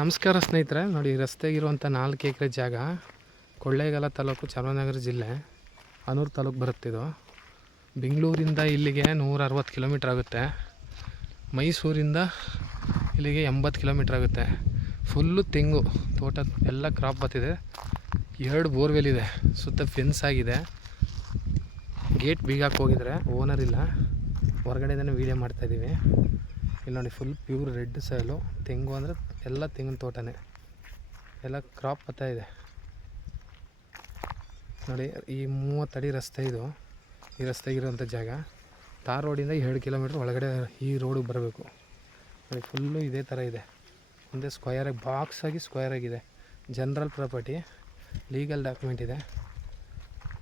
ನಮಸ್ಕಾರ ಸ್ನೇಹಿತರೆ, ನೋಡಿ ರಸ್ತೆಗಿರುವಂಥ 4 ಎಕರೆ ಜಾಗ ಕೊಳ್ಳೇಗಾಲ ತಾಲೂಕು, ಚಾಮರಾಜನಗರ ಜಿಲ್ಲೆ, ಹನೂರು ತಾಲೂಕು ಬರುತ್ತಿದ್ದು. ಬೆಂಗಳೂರಿಂದ ಇಲ್ಲಿಗೆ 160 ಕಿಲೋಮೀಟ್ರ್ ಆಗುತ್ತೆ. ಮೈಸೂರಿಂದ ಇಲ್ಲಿಗೆ 80 ಕಿಲೋಮೀಟ್ರ್ ಆಗುತ್ತೆ. ಫುಲ್ಲು ತೆಂಗು ತೋಟ ಎಲ್ಲ ಕ್ರಾಪ್ ಬರ್ತಿದೆ. 2 ಬೋರ್ವೆಲ್ ಇದೆ, ಸುತ್ತ ಫೆನ್ಸ್ ಆಗಿದೆ. ಗೇಟ್ ಬೀಗ ಹೋಗಿದ್ರೆ ಓನರ್ ಇಲ್ಲ, ಹೊರಗಡೆನೇ ವೀಡಿಯೋ ಮಾಡ್ತಾಯಿದ್ದೀವಿ. ಇಲ್ಲಿ ನೋಡಿ, ಫುಲ್ ಪ್ಯೂರ್ ರೆಡ್ ಸಾಯಿಲು. ತೆಂಗು ಅಂದರೆ ಎಲ್ಲ ತೆಂಗಿನ ತೋಟನೇ, ಎಲ್ಲ ಕ್ರಾಪ್ ಬರ್ತಾ ಇದೆ. ನೋಡಿ, ಈ 30 ಅಡಿ ರಸ್ತೆ ಇದು. ಈ ರಸ್ತೆಗಿರೋಂಥ ಜಾಗ ತಾರ್ ರೋಡಿಂದ 2 ಕಿಲೋಮೀಟ್ರ್ ಒಳಗಡೆ ಈ ರೋಡಿಗೆ ಬರಬೇಕು. ನೋಡಿ, ಫುಲ್ಲು ಇದೇ ಥರ ಇದೆ. ಮುಂದೆ ಸ್ಕ್ವಯರಾಗಿ ಬಾಕ್ಸಾಗಿ ಸ್ಕ್ವಯರಾಗಿದೆ. ಜನರಲ್ ಪ್ರಾಪರ್ಟಿ, ಲೀಗಲ್ ಡಾಕ್ಯುಮೆಂಟ್ ಇದೆ.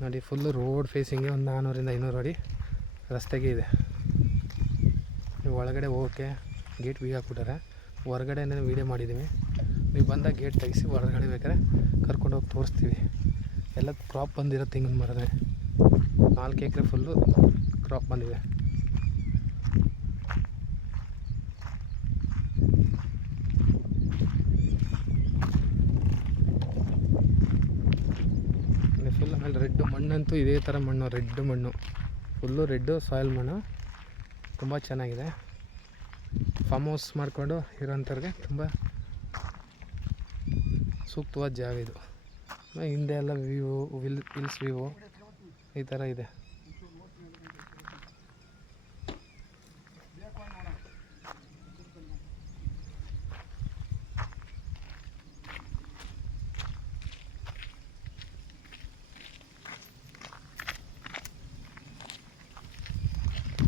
ನೋಡಿ, ಫುಲ್ಲು ರೋಡ್ ಫೇಸಿಂಗ್ಗೆ ಒಂದು 400ರಿಂದ 500 ಅಡಿ ರಸ್ತೆಗೆ ಇದೆ. ನೀವು ಒಳಗಡೆ ಹೋಗೋಕ್ಕೆ ಗೇಟ್ ಬೀಗ ಹಾಕ್ಬಿಟ್ಟಾರೆ. ಹೊರಗಡೆ ವೀಡಿಯೋ ಮಾಡಿದ್ದೀವಿ. ನೀವು ಬಂದಾಗ ಗೇಟ್ ತೆಗಿಸಿ ಹೊರಗಡೆ ಬೇಕಾದ್ರೆ ಕರ್ಕೊಂಡೋಗಿ ತೋರಿಸ್ತೀವಿ. ಎಲ್ಲ ಕ್ರಾಪ್ ಬಂದಿರೋ ತೆಂಗಿನ ಮರನೇ. 4 ಎಕರೆ ಫುಲ್ಲು ಕ್ರಾಪ್ ಬಂದಿದೆ. ಫುಲ್ ಆಮೇಲೆ ರೆಡ್ ಮಣ್ಣಂತೂ ಇದೇ ಥರ ಮಣ್ಣು, ರೆಡ್ ಮಣ್ಣು, ಫುಲ್ಲು ರೆಡ್ಡು ಸಾಯಿಲ್ ಮಣ್ಣು. ತುಂಬ ಚೆನ್ನಾಗಿದೆ. ಫಾರ್ಮ್ ಹೌಸ್ ಮಾಡಿಕೊಂಡು ಇರೋಂಥವ್ರಿಗೆ ತುಂಬ ಸೂಕ್ತವಾದ ಜಾಗ ಇದು. ಹಿಂದೆ ಎಲ್ಲ ವಿವೋ ಹಿಲ್ಸ್ ವಿವೋ ಈ ಥರ ಇದೆ.